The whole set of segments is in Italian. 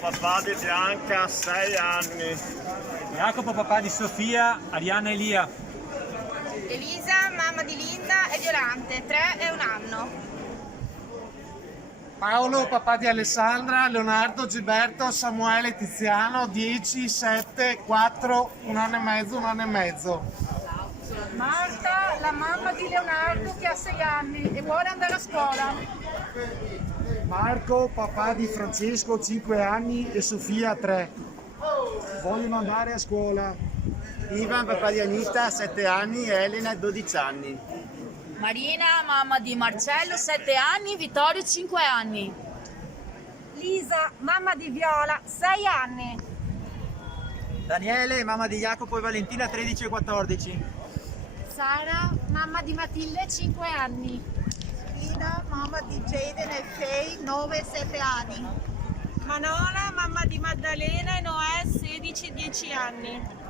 papà di Bianca, 6 anni. Jacopo, papà di Sofia, Arianna e Elia. Elisa, mamma di Linda e Violante, 3 e 1 anno. Paolo, papà di Alessandra, Leonardo, Gilberto, Samuele e Tiziano, 10, 7, 4, 1 anno e mezzo, 1 anno e mezzo. Marta, la mamma di Leonardo che ha 6 anni e vuole andare a scuola. Marco, papà di Francesco, 5 anni e Sofia, 3. Vogliono andare a scuola. Ivan, papà di Anita, 7 anni e Elena, 12 anni. Marina, mamma di Marcello, 7 anni, Vittorio, 5 anni. Lisa, mamma di Viola, 6 anni. Daniele, mamma di Jacopo e Valentina, 13 e 14. Sara, mamma di Matilde, 5 anni. Ina, mamma di Jaden e Faye, 9 e 7 anni. Manola, mamma di Maddalena e Noè, 16 e 10 anni.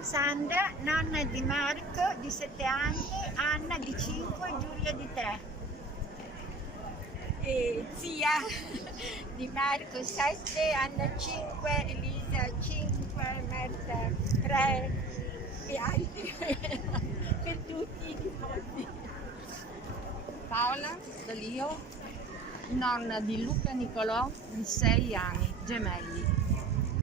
Sandra, nonna di Marco di 7 anni, Anna di 5 e Giulia di 3. E Zia di Marco 7, Anna 5, Elisa 5, Marta 3 e altri per tutti i nipoti. Paola, Dalio, nonna di Luca Nicolò, di 6 anni, gemelli.